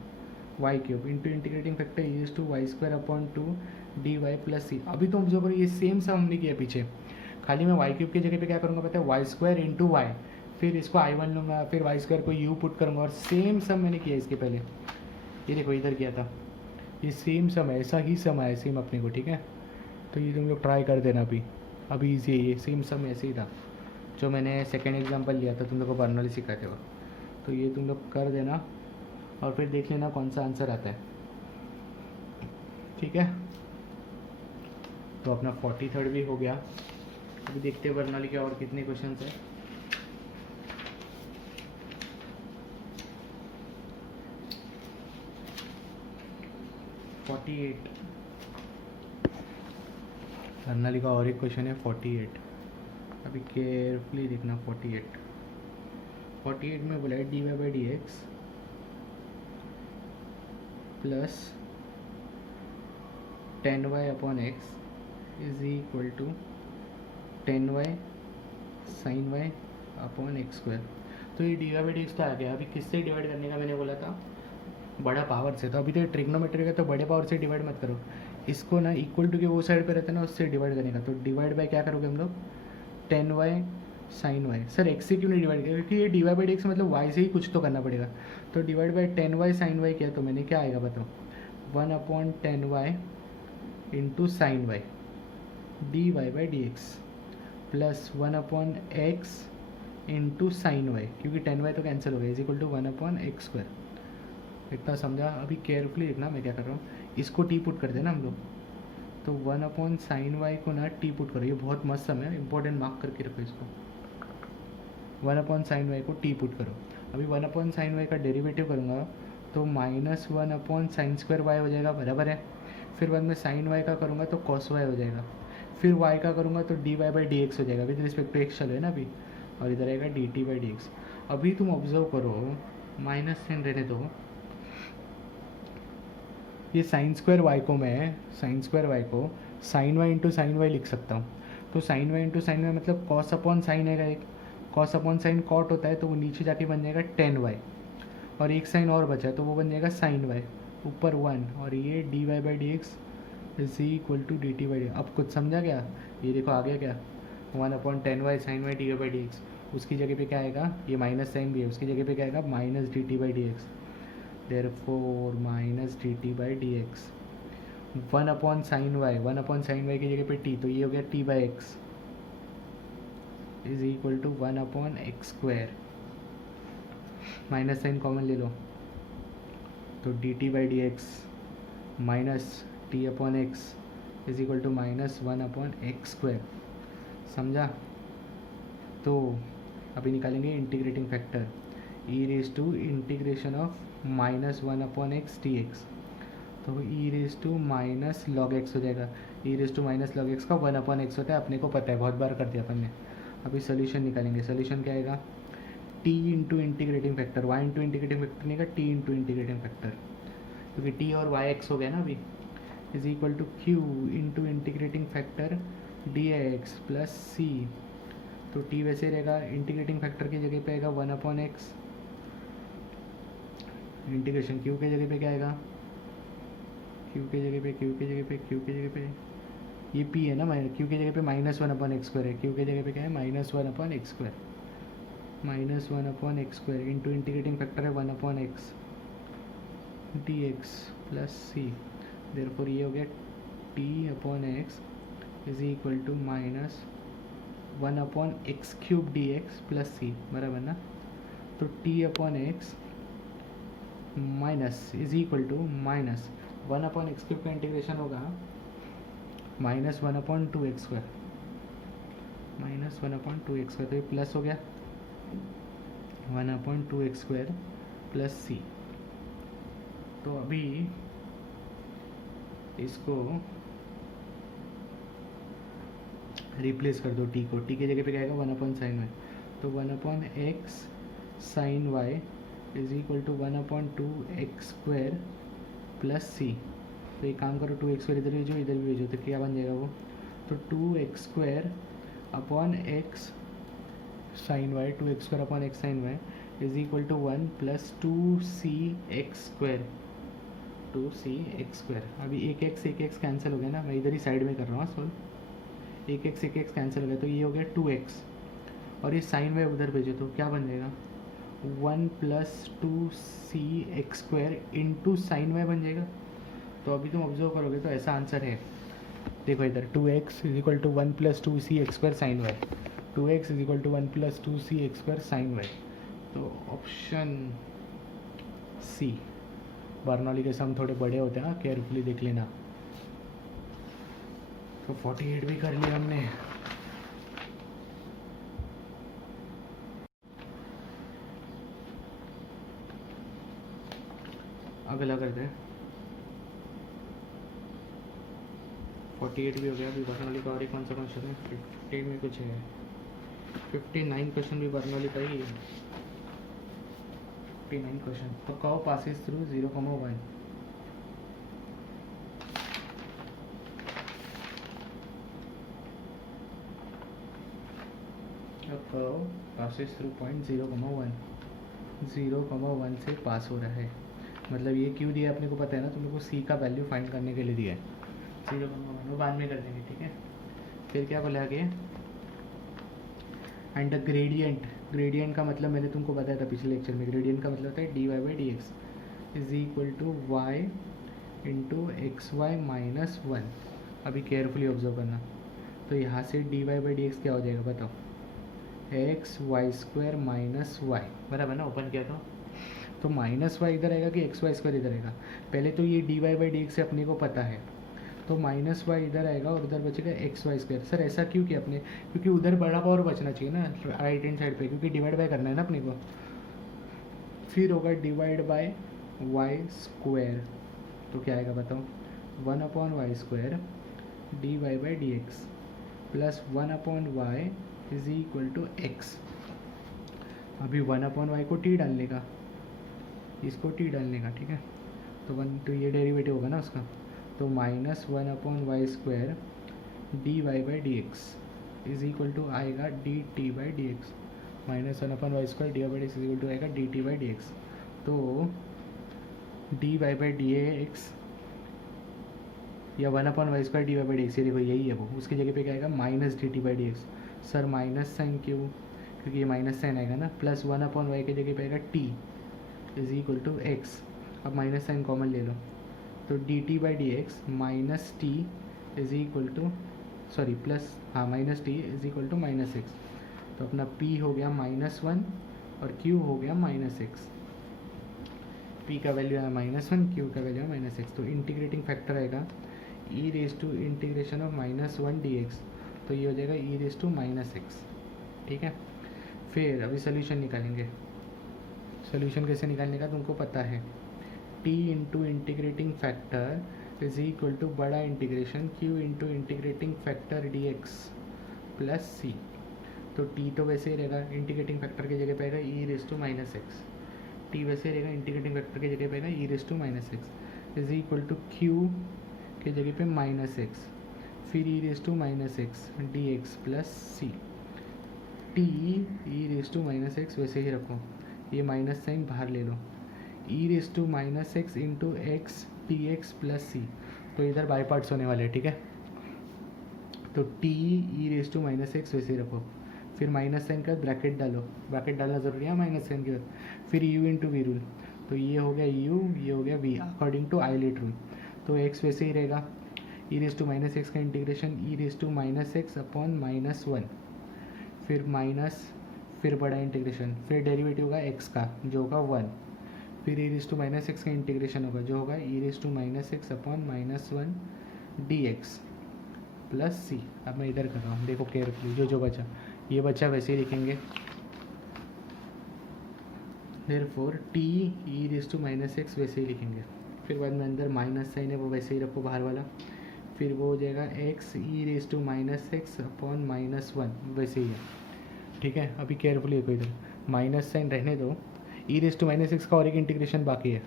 Y cube into integrating factor E raise to Y square upon 2 D Y plus c. अभी तो हम जो करो ये सेम सा हमने किया पीछे, खाली मैं वाई क्यूब की जगह पे क्या करूँगा पता है, वाई स्क्वायर इंटू वाई, फिर इसको आई1 लूँगा, फिर वाई स्क्वायर को यू पुट करूँगा, और सेम सम मैंने किया इसके पहले। ये देखो इधर किया था, ये सेम सम है, ऐसा ही सम है सेम अपने को, ठीक है। तो ये तुम लोग ट्राई कर देना। अभी ईजी है, ये सेम सम ऐसे ही था जो मैंने सेकेंड एग्जाम्पल लिया था तुम लोग को बर्नौली सिखाते हुए। तो ये तुम लोग कर देना और फिर देख लेना कौन सा आंसर आता है, ठीक है। तो अपना 43rd भी हो गया। अभी देखते हैं बर्नौली के और कितने क्वेश्चन है। बर्नौली का और एक क्वेश्चन है 48। अभी केयरफुली देखना 48 में बोला है D Y by D x plus 10y upon x is equal to 10y sine y upon x square. तो ये d Y by D x तो आ गया। अभी किससे डिवाइड करने का मैंने बोला था, बड़ा पावर से। तो अभी तो ट्रिग्नोमेट्री का तो बड़े पावर से डिवाइड मत करो, इसको ना इक्वल टू के वो साइड पे रहता है ना, उससे डिवाइड करने का। तो डिवाइड बाय क्या करोगे हम लोग, 10y sine Y. Sir x से क्यों नहीं डिवाइड किया, क्योंकि ये d Y by D x मतलब वाई से ही कुछ तो करना पड़ेगा। तो divide by 10y sine Y किया तो मैंने क्या आएगा बताओ, 1 upon 10y into sine y D Y by D x plus 1 upon x into sine y, क्योंकि 10y तो कैंसिल हो गया, is equal to 1 upon x square. इतना समझा। अभी केयरफुली देखना मैं क्या कर रहा हूँ, इसको टी पुट कर देना हम लोग। तो 1 अपॉन साइन वाई को ना टी पुट करो, ये बहुत मस्त सम है, इंपॉर्टेंट मार्क करके रखो इसको। 1 अपॉन साइन वाई को ना टी पुट करो, तो 1 अपॉन साइन वाई को ना टी पुट करो, ये बहुत मस्त सम है, इंपॉर्टेंट मार्क करके रखो इसको। 1 अपॉन साइन वाई को ना टी पुट करो, वन अपॉन साइन वाई को टी पुट करो। अभी वन अपॉन साइन वाई का डेरिवेटिव करूँगा तो minus one upon sine square y हो जाएगा, बराबर है। फिर बाद में साइन वाई का करूँगा तो कॉस वाई हो जाएगा। फिर वाई का करूँगा तो d Y by D x हो जाएगा, विद रिस्पेक्ट टू एक्स चलो है ना अभी। और इधर आएगा D T by D x. अभी तुम ऑब्जर्व करो, माइनस साइन रहने दो, ये साइन स्क्वायर वाई को मैं sine y into sine y लिख सकता हूँ। तो sine y into sine y मतलब कॉस अपॉन साइन आएगा, एक कॉस अपॉन साइन कॉट होता है तो वो नीचे जाके बन जाएगा टेन वाई, और एक साइन और बचा है तो वो बन जाएगा साइन वाई, ऊपर वन, और ये d Y by D x is equal to D T by d. अब कुछ समझा क्या? ये देखो आ गया क्या, one upon ten y sine y D Y by D x. उसकी जगह पे क्या आएगा, ये माइनस साइन भी है, उसकी जगह पे क्या आएगा minus D T by D x. Therefore minus D T by D x, one upon sine y की जगह पे टी, तो ये हो गया t by x is equal to one upon x square. Minus sign common ले लो तो D T by D x minus t upon x is equal to minus one upon x square. समझा? तो अभी निकालेंगे integrating factor, e raise to integration of minus one upon X T X, तो ई raise to minus log X हो जाएगा। ई raise to minus log X का one upon X होता है, अपने को पता है, बहुत बार कर दिया अपन ने। अभी सोल्यूशन निकालेंगे, सोल्यूशन क्या आएगा, T into integrating factor, Y into integrating factor नहीं का टी इंटू इंटीग्रेटिंग फैक्टर, क्योंकि टी और वाई एक्स हो गया ना अभी, is equal to Q into integrating factor D x plus सी। तो टी वैसे रहेगा, इंटीग्रेटिंग फैक्टर की जगह पे आएगा one upon x, integration Q के जगह पे क्या आएगा, क्यू के जगह पे ये पी है ना, क्यू के जगह पे minus one upon x square है, क्यू के जगह पे क्या है minus one upon x square into integrating factor है one upon x D x plus C. Therefore ये हो गया T upon x is equal to minus one upon X cube D x plus सी, बराबर ना। तो T upon x minus is equal to minus one upon X cube का integration होगा minus one upon two x square, तो ये plus हो गया one upon two x square plus सी। तो अभी इसको रिप्लेस कर दो, टी को, टी की जगह पे क्या आएगा वन अपॉन साइन वाई, तो one upon x sine Y is equal to one upon two x square plus सी। तो एक काम करो, टू एक्स स्क्वायर इधर भेजो इधर भी भेजो, तो क्या बन जाएगा वो, तो two x square upon x sine y, two x square upon x sine Y is equal to one plus two C x square, अभी एक एक्स कैंसिल हो गया ना, मैं इधर ही साइड में कर रहा हूँ सॉल्व, एक एक्स कैंसिल हो गया, तो ये हो गया टू एक्स, और ये साइन वाई उधर भेजो तो क्या बन जाएगा वन प्लस टू सी x square into sine Y बन जाएगा। तो अभी तुम ऑब्जर्व करोगे तो ऐसा आंसर है, देखो इधर two x is equal to one plus two C x square sine y, two x is equal to one plus two C x square sine Y. तो ऑप्शन सी। बर्नौली के some थोड़े बड़े होते हैं, carefully देख लेना। तो 48 भी कर लिया हमने। अगला करते हैं, 48 भी हो गया। अभी बर्नौली का और एक कौन सा क्वेश्चन है, 15 में कुछ है, 59 क्वेश्चन भी बर्नौली का ही है, 59 क्वेश्चन। तो curve passes through 0,1, curve passes through point 0,1 से पास हो रहा है, मतलब ये क्यों दिया अपने को पता है ना, तुम लोग को सी का वैल्यू फाइंड करने के लिए दिया है 0,1, वो बाद में कर देंगे, ठीक है। फिर क्या बोला आगे, एंड द ग्रेडियंट का मतलब मैंने तुमको बताया था पिछले लेक्चर में, ग्रेडियंट का मतलब होता है D Y by D x is equal to y into x y minus one. अभी केयरफुली ऑब्जर्व करना, तो यहाँ से d Y by D x क्या हो जाएगा बताओ, x Y square minus y, बराबर ना, ओपन किया तो माइनस वाई इधर आएगा कि एक्स वाई स्क्वायर इधर आएगा। पहले तो ये d Y by D x से अपने को पता है, तो माइनस वाई इधर आएगा और उधर बचेगा एक्स वाई स्क्वायर। सर ऐसा क्यों किया अपने? क्योंकि उधर बड़ा पावर बचना चाहिए ना राइट हैंड साइड पे, क्योंकि डिवाइड बाय करना है ना अपने को। फिर होगा डिवाइड बाय वाई स्क्वायर, तो क्या आएगा बताओ? 1/y² dy by D x plus 1/y is equal to x. अभी 1/y को t डालने का, इसको t डालने का, ठीक है। तो ये डेरिवेटिव होगा ना उसका, तो -1/y² dy by D x is equal to आएगा dt by D x. -1/y² dy by D x is equal to आएगा dt बाई डी एक्स। तो dy बाई डी एक्स या 1/y² dy by D x, ये देखो यही है वो, उसकी जगह पे क्या आएगा? -dt by D x. Sir minus sign क्यों? क्योंकि ये माइनस साइन आएगा ना, प्लस 1/y की जगह पे आएगा t is equal to x. अब माइनस साइन कॉमन ले लो, तो dt by D x minus t is equal to sorry plus minus t is equal to -x। तो अपना p हो गया -1 और q हो गया -x। p का वैल्यू है -1, q का वैल्यू है -x। तो इंटीग्रेटिंग फैक्टर आएगा e raise to integration of -1 dx, तो ये हो जाएगा e रेज टू -x, ठीक है। फिर अभी सोल्यूशन निकालेंगे। सोल्यूशन कैसे निकालने का तुमको पता है, t into integrating factor is equal to बड़ा integration q into integrating factor dx plus c। तो t तो वैसे ही रहेगा, इंटीग्रेटिंग फैक्टर की जगह पे आएगा e raise to -x। t वैसे रहेगा, इंटीग्रेटिंग फैक्टर की जगह पे आएगा e raise to -x is equal to q की जगह पे -x, फिर e raise to -x dx plus c। t e raise to -x वैसे ही रखो, ये माइनस साइन बाहर ले लो, e raise to -x into X T x plus सी। तो इधर बाई पार्ट्स होने वाले हैं, ठीक है। तो t e raise to -x वैसे ही रखो, फिर माइनस साइन के बाद ब्रैकेट डालो, ब्रैकेट डालना ज़रूरी है माइनस साइन के बाद, फिर u इंटू वी रूल। तो ये हो गया u, ये हो गया v according to ILATE rule. तो x वैसे ही रहेगा, e रेज टू -x का integration e raise to -x upon -1, फिर माइनस, फिर बड़ा इंटीग्रेशन, फिर डेरिवेटिव होगा x का जो होगा 1, फिर e रेज टू -x का इंटीग्रेशन होगा जो होगा e raise to -x upon -1 dx plus c। अब मैं इधर कर रहा हूँ, देखो केयरफुली, जो बचा ये बचा वैसे ही लिखेंगे। Therefore t e raise to -x वैसे ही लिखेंगे, फिर बाद में अंदर माइनस साइन है वो वैसे ही रखो बाहर वाला, फिर वो हो जाएगा x e raise to -x upon -1 वैसे ही है, ठीक है। अभी केयरफुली देखो, इधर माइनस साइन रहने दो, e रेज टू -x का और एक इंटीग्रेशन बाकी है,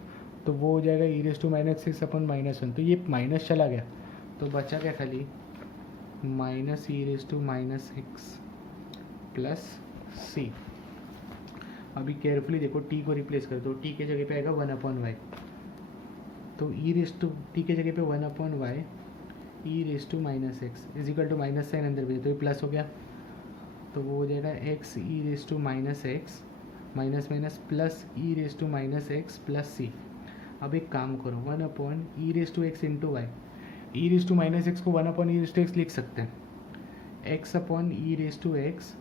तो वो हो जाएगा e raise to -x upon -1। तो ये माइनस चला गया, तो बचा क्या खाली minus e raise to -x plus c। अभी केयरफुली देखो, t को रिप्लेस कर दो, t के जगह पे आएगा 1/y, तो e रेज टू t के जगह पे 1/y e raise to -x is equal to minus sine अंदर भी, तो ये प्लस हो गया, तो वो हो जाएगा x e raise to -x minus minus plus e raise to -x plus c। अब एक काम करो, 1/e raise to x into y, e raise to -x को 1/e रेज टू x लिख सकते हैं, x upon e raise to x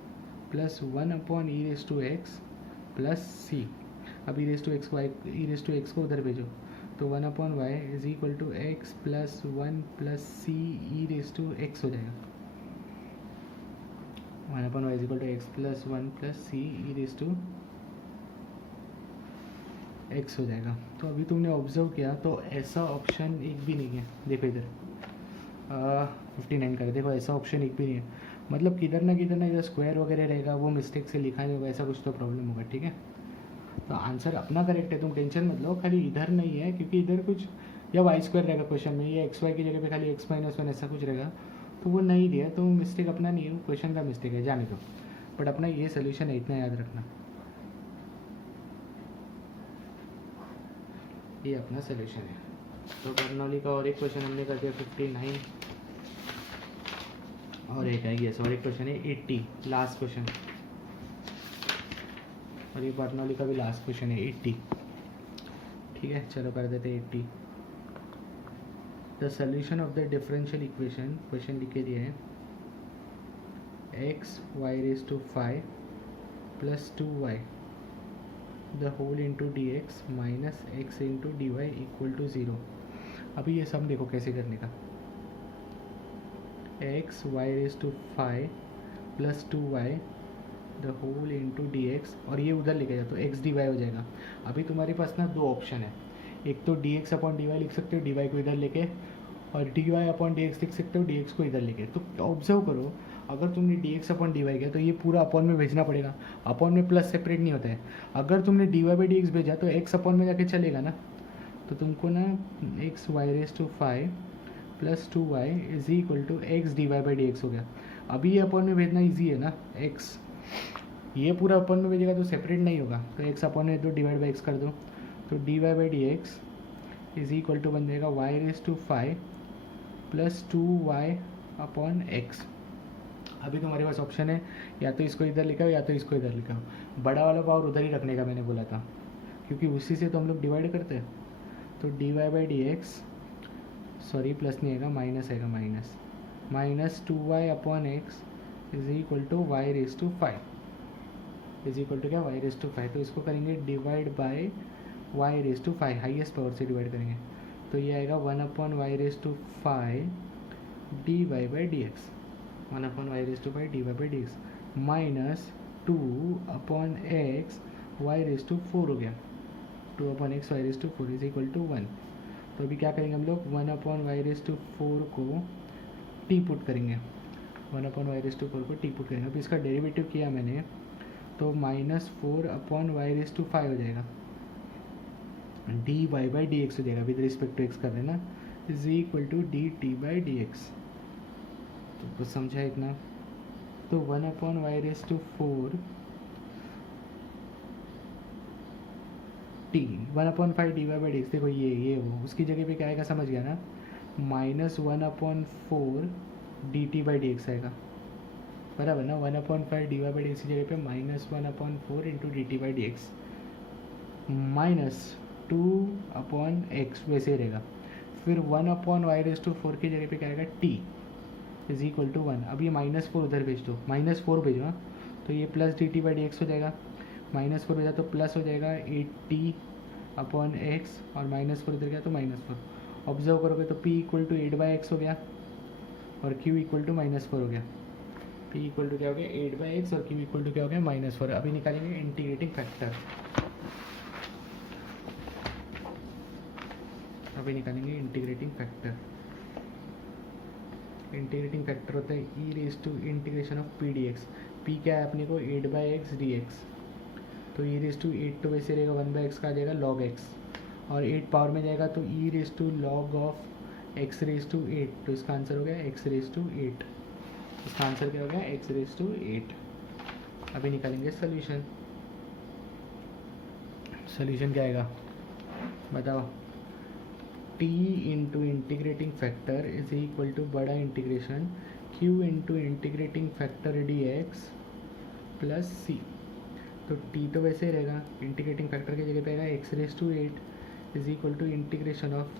plus 1/e raise to x plus c। अब e raise to x को उधर भेजो, तो 1/y is equal to x plus 1 plus c e raise to x हो जाएगा। 1/y is equal to x plus 1 plus c e raise to x हो जाएगा। तो अभी तुमने ऑब्जर्व किया तो ऐसा ऑप्शन एक भी नहीं है, देखो इधर 59 कर, देखो ऐसा ऑप्शन एक भी नहीं है, मतलब किधर ना इधर स्क्वायर वगैरह रहेगा, वो मिस्टेक से लिखा नहीं होगा, ऐसा कुछ तो प्रॉब्लम होगा, ठीक है। तो आंसर अपना करेक्ट है, तुम टेंशन मत लो, खाली इधर नहीं है क्योंकि इधर कुछ या y² रहेगा क्वेश्चन में, या xy की जगह पे खाली x - 1 ऐसा कुछ रहेगा, तो वो नहीं दिया, तो मिस्टेक अपना नहीं है, वो क्वेश्चन का मिस्टेक है, जाने दो। बट अपना ये सोल्यूशन है, इतना याद रखना, ये अपना सोल्यूशन है। तो बर्नौली का और एक क्वेश्चन हमने कर दिया 59, और एक है यस, और एक क्वेश्चन है 80, लास्ट क्वेश्चन, और ये बर्नौली का भी लास्ट क्वेश्चन है 80, ठीक है। चलो कर देते 80। The solution of the differential equation, question लिखे दिए हैं x y raise to 5 plus 2y the whole into dx minus x into dy equal to 0। अभी ये सब देखो कैसे करने का, x y raise to 5 plus 2y the whole into d x, और ये उधर लेके जाओ तो एक्स डी वाई हो जाएगा। अभी तुम्हारे पास ना दो ऑप्शन है, एक तो d x upon d y लिख सकते हो, डी वाई को इधर लेके, और d y upon d x लिख सकते हो, डी एक्स को इधर लेके। तो ऑब्जर्व करो, अगर तुमने d x upon d y किया तो ये पूरा अपॉन में भेजना पड़ेगा, अपॉन में प्लस सेपरेट नहीं होता है। अगर तुमने d Y by D x भेजा तो एक्स अपॉन में जाके चलेगा ना, तो तुमको ना x y raise to 5 plus 2y is equal to x d Y by D x हो गया। अभी ये अपॉन में भेजना ईजी है ना, एक्स ये पूरा अपॉन में भेजेगा तो सेपरेट नहीं होगा, तो एक्स अपॉन में दो डिवाइड बाई एक्स कर दो, तो d Y by D x is equal to बन जाएगा y raise to 5 plus 2y upon x. अभी तुम्हारे पास ऑप्शन है, या तो इसको इधर लिखाओ या तो इसको इधर लिखाओ। बड़ा वाला पावर उधर ही रखने का मैंने बोला था, क्योंकि उसी से तो हम लोग डिवाइड करते हैं। तो d Y by D x, sorry plus नहीं आएगा, माइनस आएगा, minus 2y upon x is equal to y raise to 5 is equal to क्या, वाई रेज टू 5। तो इसको करेंगे divide by y raise to 5, highest power से divide करेंगे, तो ये आएगा 1 upon y raise to 5 d Y by D x, 1 upon y raise to 5 d Y by D x, minus 2 upon x y raise to 4 हो गया, 2 upon x y raise to 4 is equal to 1। तो अभी क्या करेंगे हम लोग, 1 upon y raise to 4 को T put करेंगे, 1 अपॉन वाई रेज टू 4 को टी पुट करेंगे। अभी इसका डेरिवेटिव किया मैंने, तो minus 4 upon y raise to 5 हो जाएगा, d Y by D x हो जाएगा, विद रिस्पेक्ट टू एक्स कर देना, is equal to D T by D x. तो कुछ समझा इतना, तो 1 upon y raise to 4 t 1 upon 5 d Y by D x, देखो ये वो उसकी जगह पे क्या आएगा, समझ गया ना, minus 1 upon 4 d T by D x आएगा, बराबर ना। 1 upon 5 d Y by D x की जगह पे minus 1 upon 4 into d T by D x, minus 2 upon x वैसे ही रहेगा, फिर 1 अपॉन वाई रेज टू 4 की जगह पे क्या आएगा, टी इज इक्वल टू 1। अब ये माइनस 4 उधर भेज दो, माइनस 4 भेजो ना, तो ये plus D T by D x हो जाएगा, माइनस 4 भेजा तो प्लस हो जाएगा 8t अपॉन एक्स, और माइनस 4 इधर गया तो माइनस 4। ऑब्जर्व करोगे तो p equal to 8 by x हो गया, और q इक्वल टू माइनस 4 हो गया। p इक्वल टू क्या हो गया, 8 बाई एक्स, और q इक्वल टू क्या हो गया, माइनस 4। अभी निकालेंगे इंटीग्रेटिंग फैक्टर, अभी निकालेंगे इंटीग्रेटिंग फैक्टर। इंटीग्रेटिंग फैक्टर होता है ई raise to integration of P D X. P क्या है अपने को, 8 बाई एक्स डी एक्स, तो ई रेज टू 8 तो वैसे रहेगा 1 बाई एक्स का आ जाएगा लॉग एक्स, और 8 पावर में जाएगा तो ई raise to log of x raise to 8, तो इसका आंसर हो गया एक्स रेज टू 8। इसका आंसर क्या हो गया, एक्स रेज टू 8। अभी निकालेंगे सोल्यूशन। सोल्यूशन क्या आएगा बताओ, t into integrating factor is equal to बड़ा integration q into integrating factor D x plus सी। तो t तो वैसे ही रहेगा, इंटीग्रेटिंग फैक्टर की जगह पे आएगा x raise to 8 is equal to integration of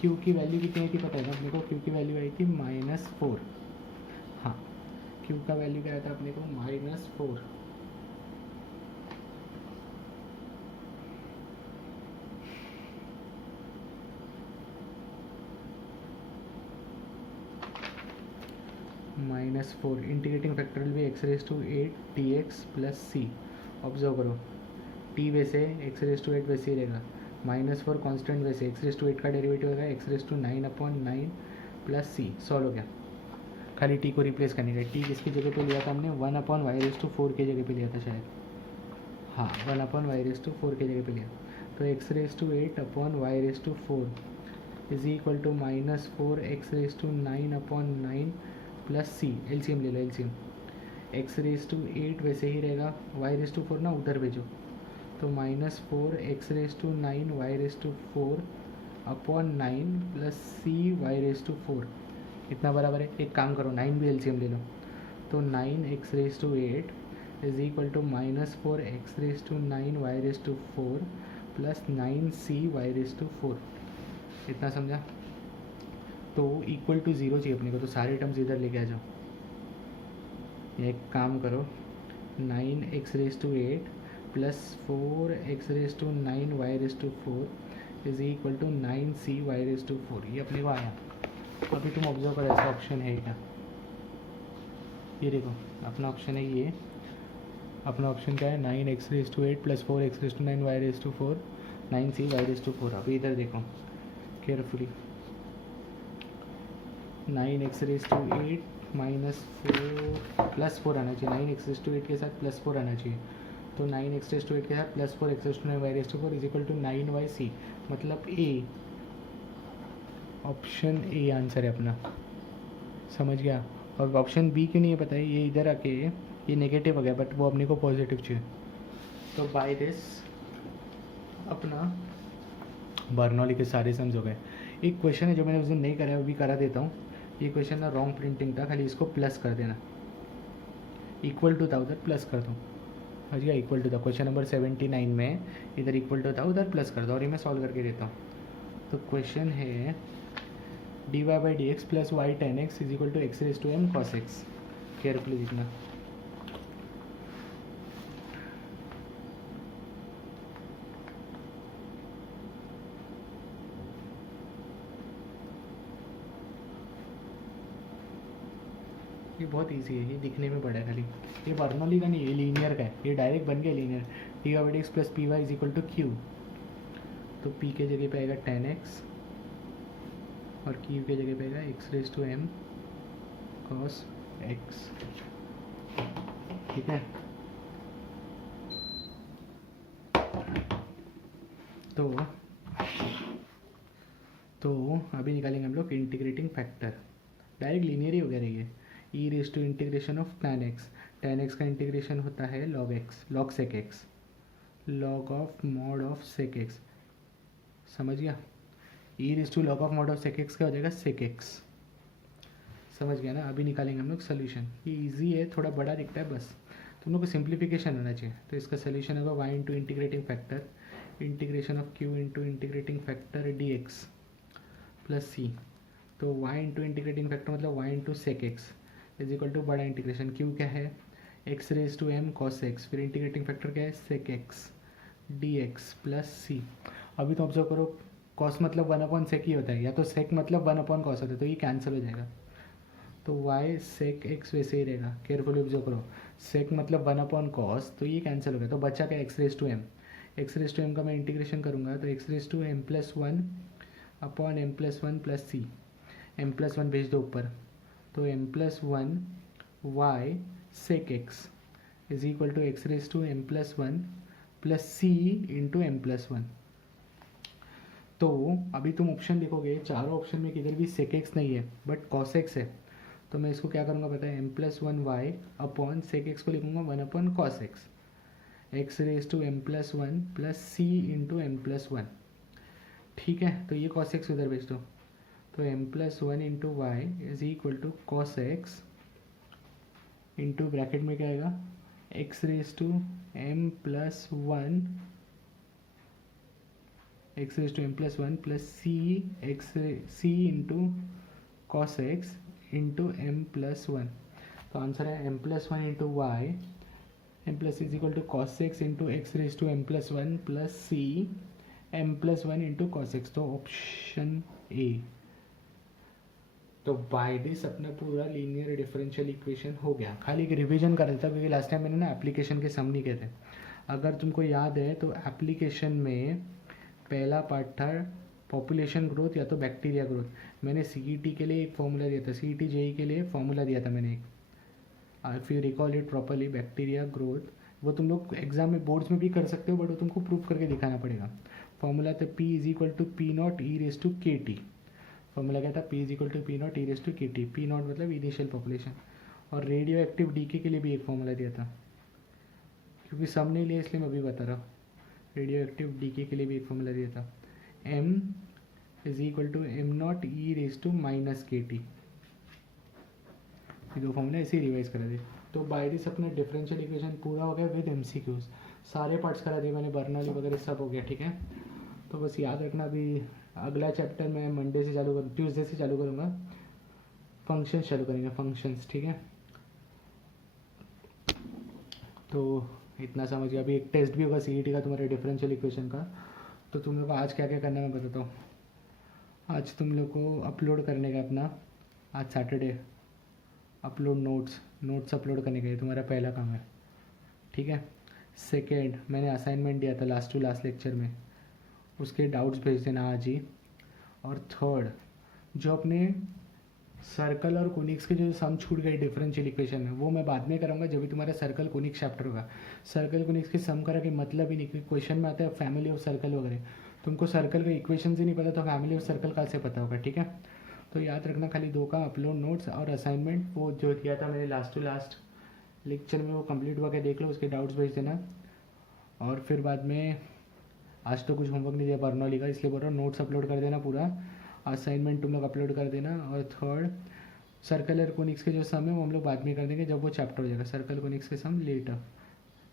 q की वैल्यू कितनी आई थी पता है ना अपने को, q की वैल्यू आई थी -4। हाँ, q का वैल्यू क्या आया था अपने को, -4। -4 integrating factor will be x raise to 8 t x plus c. Observe करो, t वैसे एक्स रेज टू 8 वैसे ही रहेगा, -4 कांस्टेंट वैसे एक्स रेज टू 8 का डेरिवेटिव होगा x raise to 9 upon 9 plus c. Solve हो गया, खाली t को रिप्लेस करने का। t किसकी जगह पे लिया था हमने, 1 अपॉन वाई रेज टू 4 की जगह पे लिया था शायद, हाँ 1 अपॉन वाई रेज टू 4 की जगह पे लिया, तो x raise to 8 upon y raise to 4 is equal to -4 x raise to 9 upon 9 plus c. LCM ले लो, एलसीएम एक्स रेज टू 8 वैसे ही रहेगा, वाई रेज टू 4 ना उधर भेजो, तो -4 x raise to 9 y raise to 4 upon 9 plus c y raise to 4, इतना बराबर है। एक काम करो, 9 भी एलसीएम ले लो, तो 9 x raise to 8 is equal to -4 x raise to 9 y raise to 4 plus 9 c y raise to 4, इतना समझा। तो इक्वल टू 0 चाहिए अपने को, तो सारे टर्म्स इधर लेके आ जाओ। एक काम करो, 9 x raise to 8 plus 4 x raise to 9 y raise to 4 is equal to 9 c y raise to 4, ये अपने को आया। अभी तुम ऑब्जर्व करो ऐसा ऑप्शन है क्या, ये देखो अपना ऑप्शन है ये, अपना ऑप्शन क्या है 9x⁸ plus 4x⁹ y⁴ 9c y⁴। अभी इधर देखो केयरफुली, 9x⁸ माइनस 4 प्लस 4 आना चाहिए, 9x⁸ के साथ प्लस 4 आना चाहिए। तो 9x⁸ के साथ plus 4x⁹ y⁴ is equal to 9yc, मतलब ए, ऑप्शन ए आंसर है अपना, समझ गया। और ऑप्शन बी क्यों नहीं है पता है, ये इधर आके ये नेगेटिव हो गया बट वो अपने को पॉजिटिव चाहिए। तो बाय दिस अपना बर्नौली के सारे सम्स हो गए। एक क्वेश्चन है जो मैंने उस दिन नहीं करा है, वो भी करा देता हूँ। ये क्वेश्चन ना रॉन्ग प्रिंटिंग था, खाली इसको प्लस कर देना, इक्वल टू था उधर प्लस कर दो, समझ गया। इक्वल टू था क्वेश्चन नंबर 79 में, इधर इक्वल टू था उधर प्लस कर दो, और ये मैं सॉल्व करके देता हूँ। तो क्वेश्चन है dy/dx plus y tan x is equal to x⁻m cos x। Carefully लिखना। ये बहुत इजी है, ये दिखने में बड़ा है खाली, ये बर्नौली का नहीं, ये लीनियर का है, ये डायरेक्ट बन गया linear. dy/dx plus py is equal to q, तो p के जगह पे आएगा tan x और q के जगह पे आएगा x⁻m cos x, ठीक है। तो अभी निकालेंगे हम लोग इंटीग्रेटिंग फैक्टर, डायरेक्ट लीनियर ही हो गया रही है। e⁻⁻⁴ ऑफ tan x का इंटीग्रेशन होता है log x, log sec x, log of mod of sec x, समझ गया। e⁻log of mod of sec x क्या हो जाएगा sec x, समझ गया ना। अभी निकालेंगे हम लोग सोल्यूशन, ये इजी है, थोड़ा बड़ा दिखता है बस, तुम लोग को सिंप्लीफिकेशन होना चाहिए। तो इसका सोल्यूशन होगा y into integrating factor integration of q into integrating factor dx plus c। तो y इंटू इंटीग्रेटिंग फैक्टर मतलब y into sec x is equal to बड़ा इंटीग्रेशन q क्या है x⁻m cos x, फिर इंटीग्रेटिंग फैक्टर क्या है sec x dx plus c। अभी तो ऑब्जर्व करो, cos मतलब 1/sec ही होता है, या तो sec मतलब 1/cos होता है, तो ये कैंसिल हो जाएगा। तो y sec x वैसे ही रहेगा, केयरफुली ऑब्जर्व करो, sec मतलब 1/cos, तो ये कैंसिल हो गया। तो बचा क्या x⁻m का मैं इंटीग्रेशन करूँगा, तो x⁻m plus 1 upon m plus 1 plus C, m plus 1 भेज दो ऊपर, तो m plus 1 y sec x is equal to x⁻m plus 1 plus C into m plus 1। तो अभी तुम ऑप्शन लिखोगे, चारों ऑप्शन में किधर भी sec x नहीं है बट cos x है, तो मैं इसको क्या करूँगा पता है, m plus 1 y upon sec x को लिखूँगा 1/cos x, x⁻m plus 1 plus C into m plus 1, ठीक है। तो ये cos x उधर भेज दो, तो m plus 1 into Y is equal to cos x into bracket में क्या आएगा x⁻m plus 1 x⁻m plus 1 plus C into cos x into m plus 1। तो आंसर है m plus 1 into Y, m plus is equal to cos x into x⁻m plus 1 plus C m plus 1 into cos x, तो option A. तो by this अपना पूरा linear differential equation हो गया। खाली एक रिवीजन कर देता क्योंकि लास्ट टाइम मैंने ना एप्लीकेशन के सम नहीं किए थे। अगर तुमको याद है तो एप्लीकेशन में पहला पार्ट था पॉपुलेशन ग्रोथ या तो बैक्टीरिया ग्रोथ। मैंने सीईटी के लिए एक फॉर्मूला दिया था, सीईटी जेई के लिए फॉर्मूला दिया था मैंने एक, if you recall it properly, bacteria growth. वो तुम लोग एग्जाम में बोर्ड्स में भी कर सकते हो बट वो तुमको प्रूव करके दिखाना पड़ेगा। फॉर्मूला था P is equal to P0 e⁻kt। Formula क्या था, P is equal to P0 e⁻kt, P0 मतलब इनिशियल पॉपुलेशन। और रेडियो एक्टिव डीके के लिए भी एक फॉर्मूला दिया था, क्योंकि सब नहीं लिया इसलिए मैं अभी बता रहा हूँ। रेडियो एक्टिव डीके के लिए भी एक फॉर्मूला दिया था, m is equal to m0 e⁻kt। ये दो फॉर्मूला ऐसे ही रिवाइज करा दिए। तो बाय दिस अपना डिफरेंशियल इक्वेशन पूरा हो गया विद MCQs, सारे पार्ट्स करा दिए मैंने, बर्नौली वगैरह सब हो गया, ठीक है। तो बस याद रखना, अभी अगला चैप्टर मैं मंडे से चालू करूँ, ट्यूसडे से चालू करूँगा, फंक्शंस चालू करेंगे, फंक्शंस, ठीक है। तो इतना समझ गया। अभी एक टेस्ट भी होगा सीईटी का तुम्हारे डिफरेंशियल इक्वेशन का। तो तुम लोग को आज क्या क्या करना है मैं बताता हूँ। आज तुम लोग को अपलोड करने का अपना, आज सैटरडे, अपलोड नोट्स अपलोड करने का, ये तुम्हारा पहला काम है, ठीक है। सेकेंड, मैंने असाइनमेंट दिया था लास्ट टू लास्ट लेक्चर में, उसके डाउट्स भेज देना आज ही। और थर्ड, जो अपने सर्कल और कोनिक्स के जो सम छूट गए डिफरेंशियल इक्वेशन में, वो मैं बाद में कराऊंगा जब भी तुम्हारा सर्कल कोनिक्स चैप्टर होगा। सर्कल कोनिक्स के सम करा के मतलब ही नहीं, क्योंकि क्वेश्चन में आता है फैमिली ऑफ सर्कल वगैरह, तुमको सर्कल का इक्वेशन ही नहीं पता तो फैमिली ऑफ सर्कल कहाँ से पता होगा, ठीक है। तो याद रखना खाली दो का, अपलोड नोट्स और असाइनमेंट, वो जो किया था मैंने लास्ट टू लास्ट लेक्चर में वो कंप्लीट हुआ के देख लो, उसके डाउट्स भेज देना। और फिर बाद में आज तो कुछ होमवर्क नहीं दिया बर्नौली का, इसलिए बोल रहा हूँ नोट्स अपलोड कर देना पूरा, असाइनमेंट तुम लोग अपलोड कर देना। और थर्ड, सर्कल और कोनिक्स के जो सम है वो हम लोग बाद में कर देंगे जब वो चैप्टर हो जाएगा, सर्कल कोनिक्स के सम लेटर।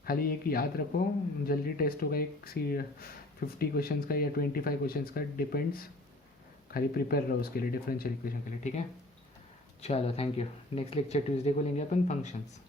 खाली एक याद रखो, जल्दी टेस्ट होगा एक 50 क्वेश्चन का या 25 क्वेश्चन का, डिपेंड्स। खाली प्रिपेयर रहो उसके लिए, डिफरेंशियल इक्वेशन के लिए, ठीक है। चलो thank you. Next lecture Tuesday को लेंगे अपन फंक्शंस।